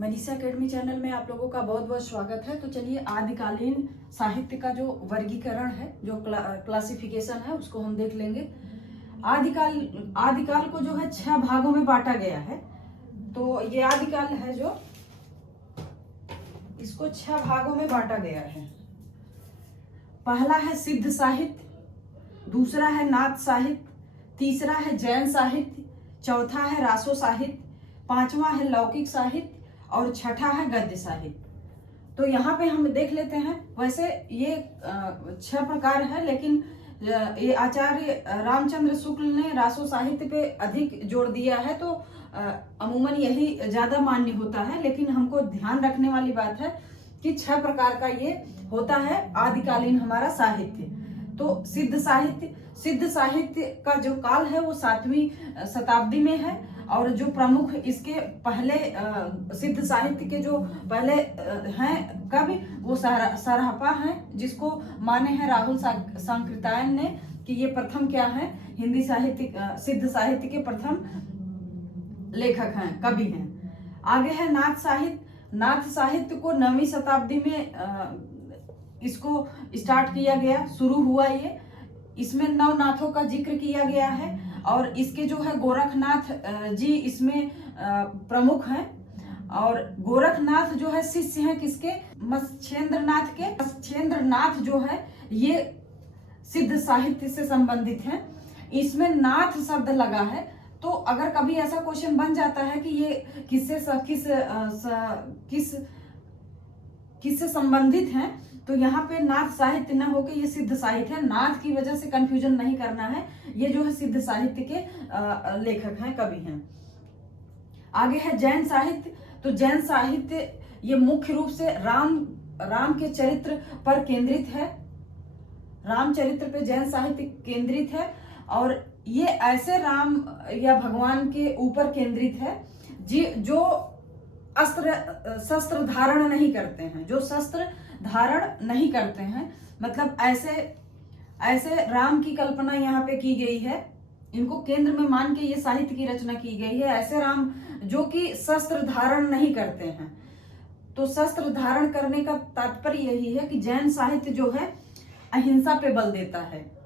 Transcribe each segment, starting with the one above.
Manisha academy channel में आप लोगों का बहुत बहुत स्वागत है। तो चलिए आदिकालीन साहित्य का जो वर्गीकरण है, जो क्लासिफिकेशन है, उसको हम देख लेंगे। आदिकाल को जो है 6 भागों में बांटा गया है। तो ये आदिकाल है जो इसको 6 भागों में बांटा गया है। पहला है सिद्ध साहित्य, दूसरा है नाथ साहित्य, तीसरा है जैन साहित्य, चौथा है रासो साहित्य, पांचवा है लौकिक साहित्य और छठा है गद्य साहित्य। तो यहाँ पे हम देख लेते हैं। वैसे ये 6 प्रकार है, लेकिन ये आचार्य रामचंद्र शुक्ल ने रासो साहित्य पे अधिक जोर दिया है, तो अमूमन यही ज्यादा मान्य होता है। लेकिन हमको ध्यान रखने वाली बात है कि 6 प्रकार का ये होता है आदिकालीन हमारा साहित्य। तो सिद्ध साहित्य का जो काल है वो 7वीं शताब्दी में है, और जो प्रमुख इसके पहले सिद्ध साहित्य के जो पहले हैं कवि वो सरहपा हैं, जिसको माने हैं राहुल सांकृत्यायन ने कि ये प्रथम क्या है, हिंदी साहित्य सिद्ध साहित्य के प्रथम लेखक हैं, कवि हैं। आगे है नाथ साहित्य। नाथ साहित्य को 9वीं शताब्दी में इसको स्टार्ट किया गया, शुरू हुआ ये। इसमें नवनाथों का जिक्र किया गया है, और इसके जो है गोरखनाथ जी इसमें प्रमुख हैं। और गोरखनाथ जो है शिष्य हैं किसके, मत्स्येंद्रनाथ के। मत्स्येंद्रनाथ जो है ये सिद्ध साहित्य से संबंधित हैं। इसमें नाथ शब्द लगा है, तो अगर कभी ऐसा क्वेश्चन बन जाता है कि ये किससे संबंधित हैं, तो यहाँ पे नाथ साहित्य न होके ये सिद्ध साहित्य है। नाथ की वजह से कंफ्यूजन नहीं करना है, ये जो है सिद्ध साहित्य के लेखक हैं, कवि हैं। आगे है जैन साहित्य। तो जैन साहित्य ये मुख्य रूप से राम के चरित्र पर केंद्रित है। रामचरित्र पे जैन साहित्य केंद्रित है, और ये ऐसे राम या भगवान के ऊपर केंद्रित है जो शस्त्र धारण नहीं करते हैं, जो शस्त्र धारण नहीं करते हैं। मतलब ऐसे राम की कल्पना यहाँ पे की गई है, इनको केंद्र में मान के ये साहित्य की रचना की गई है। ऐसे राम जो कि शस्त्र धारण नहीं करते हैं। तो शस्त्र धारण करने का तात्पर्य यही है कि जैन साहित्य जो है अहिंसा पे बल देता है,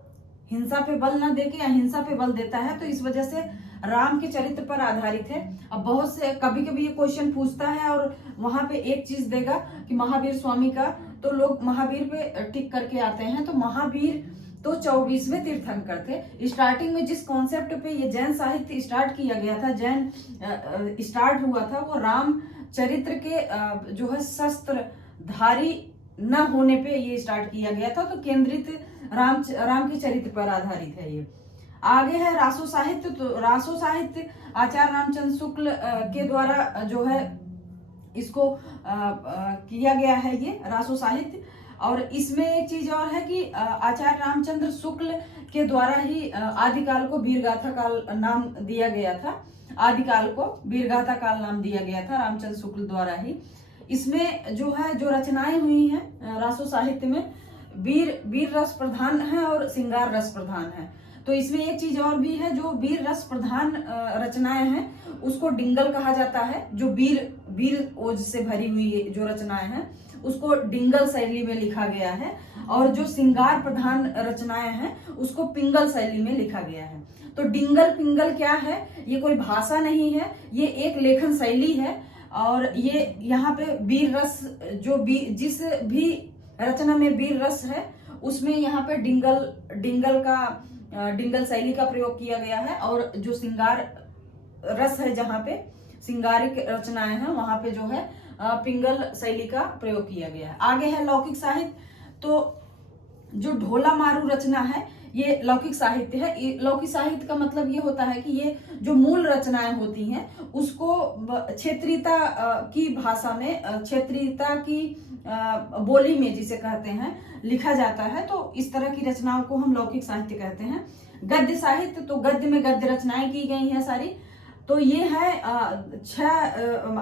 हिंसा पे बल न देके अहिंसा पे बल देता है। तो इस वजह से राम के चरित्र पर आधारित है। अब बहुत से कभी कभी ये क्वेश्चन पूछता है, और वहां पे एक चीज देगा कि महावीर स्वामी का, तो लोग महावीर पे टिक करके आते हैं। तो महावीर तो 24वें तीर्थंकर थे। स्टार्टिंग में जिस कॉन्सेप्ट पे ये जैन साहित्य स्टार्ट किया गया था, जैन स्टार्ट हुआ था, वो राम चरित्र के जो है शस्त्रधारी न होने पे ये स्टार्ट किया गया था। तो केंद्रित राम के चरित्र पर आधारित है ये। आगे है रासो साहित्य। तो रासो साहित्य आचार्य रामचंद्र शुक्ल के द्वारा जो है इसको किया गया है, ये रासो साहित्य। और इसमें एक चीज और है कि आचार्य रामचंद्र शुक्ल के द्वारा ही आदिकाल को वीरगाथा काल नाम दिया गया था। आदिकाल को वीरगाथा काल नाम दिया गया था रामचंद्र शुक्ल द्वारा ही। इसमें जो है जो रचनाएं हुई हैं रासो साहित्य में, वीर रस प्रधान है और श्रृंगार रस प्रधान है। तो इसमें एक चीज और भी है, जो वीर रस प्रधान रचनाएं हैं उसको डिंगल कहा जाता है। जो वीर ओज से भरी हुई जो रचनाएं हैं उसको डिंगल शैली में लिखा गया है, और जो श्रृंगार प्रधान रचनाएं हैं उसको पिंगल शैली में लिखा गया है। तो डिंगल पिंगल क्या है, ये कोई भाषा नहीं है, ये एक लेखन शैली है। और ये यहाँ पे वीर रस जिस भी रचना में वीर रस है उसमें यहाँ पे डिंगल शैली का प्रयोग किया गया है। और जो श्रृंगार रस है, जहाँ पे श्रृंगारिक रचनाएं हैं, वहां पे जो है पिंगल शैली का प्रयोग किया गया है। आगे है लौकिक साहित्य। तो जो ढोला मारू रचना है ये लौकिक साहित्य है। लौकिक साहित्य का मतलब ये होता है कि ये जो मूल रचनाएं होती हैं उसको क्षेत्रीयता की भाषा में, क्षेत्रीयता की बोली में जिसे कहते हैं लिखा जाता है। तो इस तरह की रचनाओं को हम लौकिक साहित्य कहते हैं। गद्य साहित्य, तो गद्य में गद्य रचनाएं की गई हैं सारी। तो ये है 6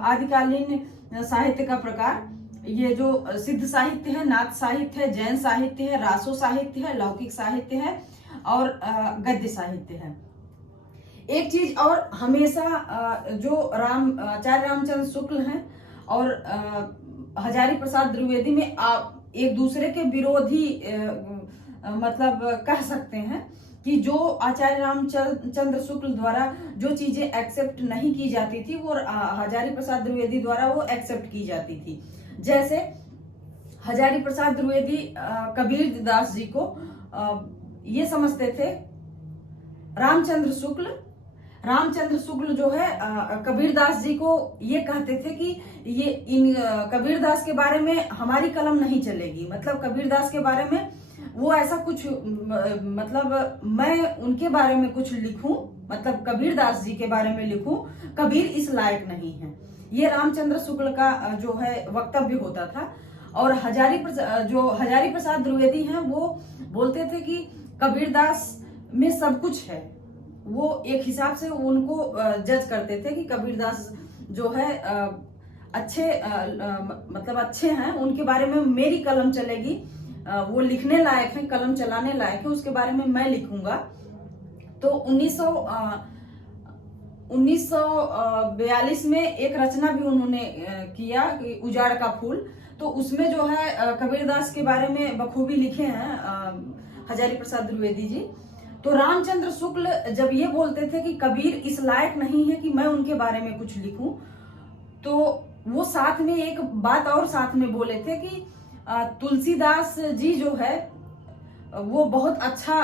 आदिकालीन साहित्य का प्रकार। ये जो सिद्ध साहित्य है, नाथ साहित्य है, जैन साहित्य है, रासो साहित्य है, लौकिक साहित्य है और गद्य साहित्य है। एक चीज और हमेशा जो आचार्य रामचंद्र शुक्ल हैं और हजारी प्रसाद द्विवेदी में एक दूसरे के विरोधी मतलब कह सकते हैं कि जो आचार्य रामचंद्र शुक्ल द्वारा जो चीजें एक्सेप्ट नहीं की जाती थी वो हजारी प्रसाद द्विवेदी द्वारा वो एक्सेप्ट की जाती थी। जैसे हजारी प्रसाद द्विवेदी कबीर दास जी को ये समझते थे, रामचंद्र शुक्ल जो है कबीर दास जी को ये कहते थे कि ये इन कबीर दास के बारे में हमारी कलम नहीं चलेगी। मतलब कबीर दास के बारे में वो ऐसा कुछ मतलब मैं उनके बारे में कुछ लिखूं, मतलब कबीर दास जी के बारे में लिखूं, कबीर इस लायक नहीं है। ये रामचंद्र शुक्ल का जो है वक्तव्य होता था। और हजारी प्रसाद द्विवेदी हैं वो बोलते थे कि कबीर दास में सब कुछ है। वो एक हिसाब से उनको जज करते थे कि कबीर दास जो है अच्छे मतलब अच्छे हैं, उनके बारे में मेरी कलम चलेगी, वो लिखने लायक है, कलम चलाने लायक है, उसके बारे में मैं लिखूंगा। तो 1942 में एक रचना भी उन्होंने किया कि उजाड़ का फूल। तो उसमें जो है कबीर दास के बारे में बखूबी लिखे हैं हजारी प्रसाद द्विवेदी जी। तो रामचंद्र शुक्ल जब ये बोलते थे कि कबीर इस लायक नहीं है कि मैं उनके बारे में कुछ लिखूं, तो वो साथ में एक बात और साथ में बोले थे कि तुलसीदास जी जो है वो बहुत अच्छा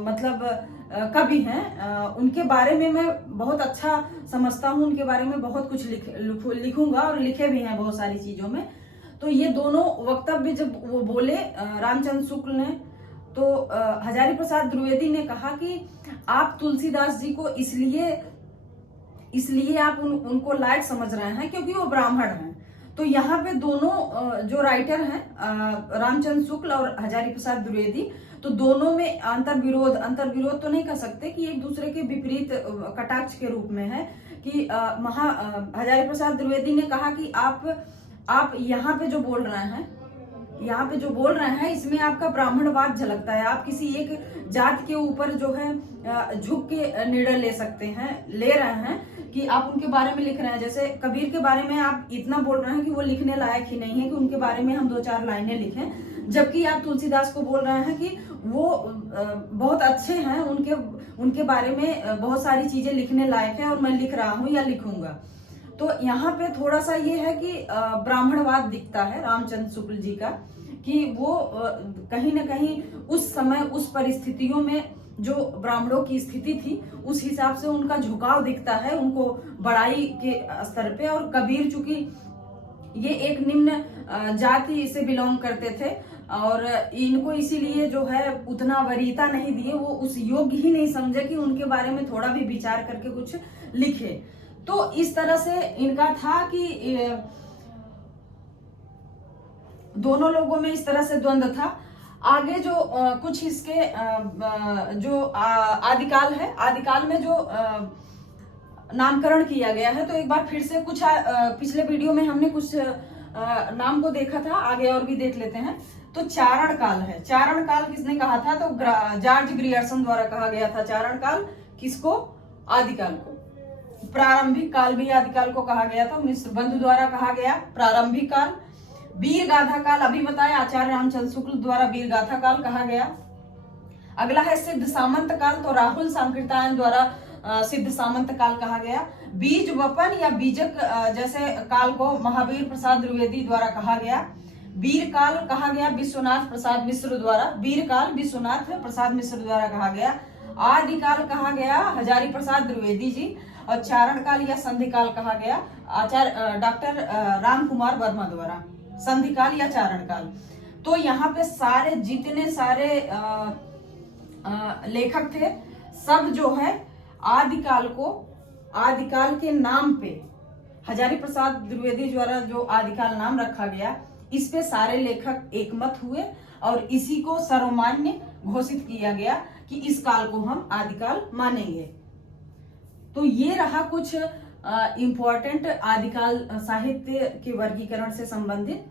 मतलब कवि हैं, उनके बारे में मैं बहुत अच्छा समझता हूँ, उनके बारे में बहुत कुछ लिखूंगा और लिखे भी हैं बहुत सारी चीजों में। तो ये दोनों वक्तव्य जब वो बोले रामचंद्र शुक्ल ने, तो हजारी प्रसाद द्विवेदी ने कहा कि आप तुलसीदास जी को इसलिए आप उनको लायक समझ रहे हैं क्योंकि वो ब्राह्मण हैं। तो यहाँ पे दोनों जो राइटर हैं रामचंद्र शुक्ल और हजारी प्रसाद द्विवेदी, तो दोनों में अंतर विरोध तो नहीं कह सकते कि एक दूसरे के विपरीत कटाक्ष के रूप में है कि हजारी प्रसाद द्विवेदी ने कहा कि आप यहाँ पे जो बोल रहे हैं इसमें आपका ब्राह्मणवाद झलकता है। आप किसी एक जात के ऊपर जो है झुक के निर्णय ले रहे हैं कि आप उनके बारे में लिख रहे हैं। जैसे कबीर के बारे में आप इतना बोल रहे हैं कि वो लिखने लायक ही नहीं है कि उनके बारे में हम 2-4 लाइनें लिखें, जबकि आप तुलसीदास को बोल रहे हैं कि वो बहुत अच्छे हैं, उनके बारे में बहुत सारी चीजें लिखने लायक है और मैं लिख रहा हूँ या लिखूंगा। तो यहाँ पे थोड़ा सा ये है कि ब्राह्मणवाद दिखता है रामचंद्र शुक्ल जी का, कि वो कहीं ना कहीं उस समय उस परिस्थितियों में जो ब्राह्मणों की स्थिति थी उस हिसाब से उनका झुकाव दिखता है उनको बड़ाई के स्तर पे। और कबीर चूंकि ये एक निम्न जाति से बिलोंग करते थे और इनको इसीलिए जो है उतना वरीयता नहीं दिए, वो उस योग्य ही नहीं समझे कि उनके बारे में थोड़ा भी विचार करके कुछ लिखे। तो इस तरह से इनका था कि दोनों लोगों में इस तरह से द्वंद्व था। आगे जो कुछ इसके जो आदिकाल है, आदिकाल में जो नामकरण किया गया है, तो एक बार फिर से कुछ पिछले वीडियो में हमने कुछ नाम को देखा था, आगे और भी देख लेते हैं। तो चारण काल है। चारण काल किसने कहा था? तो जॉर्ज ग्रियर्सन द्वारा कहा गया था चारण काल। किसको? आदिकाल को। प्रारंभिक काल भी आदिकाल को कहा गया था, मिश्र बंधु द्वारा कहा गया प्रारंभिक काल। वीर गाथा काल अभी बताया आचार्य रामचंद्र शुक्ल द्वारा वीर गाथा काल कहा गया। अगला है सिद्ध सामंत काल, तो राहुल सांकृत्यायन द्वारा सिद्ध सामंत काल कहा गया। बीज वपन या बीजक जैसे काल को महावीर प्रसाद द्विवेदी द्वारा कहा गया। वीर काल कहा गया विश्वनाथ प्रसाद मिश्र द्वारा, वीर काल विश्वनाथ प्रसाद मिश्र द्वारा कहा गया। आदि काल कहा गया हजारी प्रसाद द्विवेदी जी। और चारण काल या संधि काल कहा गया आचार्य डॉक्टर राम कुमार वर्मा द्वारा, संधि काल या चारण काल। तो यहाँ पे सारे जितने सारे लेखक थे सब जो है आदिकाल के नाम पे हजारी प्रसाद द्विवेदी द्वारा जो आदिकाल नाम रखा गया, इस पे सारे लेखक एकमत हुए और इसी को सर्वमान्य घोषित किया गया कि इस काल को हम आदिकाल मानेंगे। तो ये रहा कुछ इम्पोर्टेंट आदिकाल साहित्य के वर्गीकरण से संबंधित।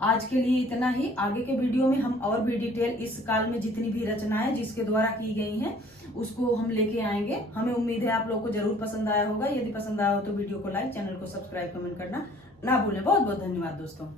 आज के लिए इतना ही। आगे के वीडियो में हम और भी डिटेल इस काल में जितनी भी रचनाएं जिसके द्वारा की गई हैं उसको हम लेके आएंगे। हमें उम्मीद है आप लोगों को जरूर पसंद आया होगा। यदि पसंद आया हो तो वीडियो को लाइक, चैनल को सब्सक्राइब, कमेंट करना ना भूलें। बहुत बहुत धन्यवाद दोस्तों।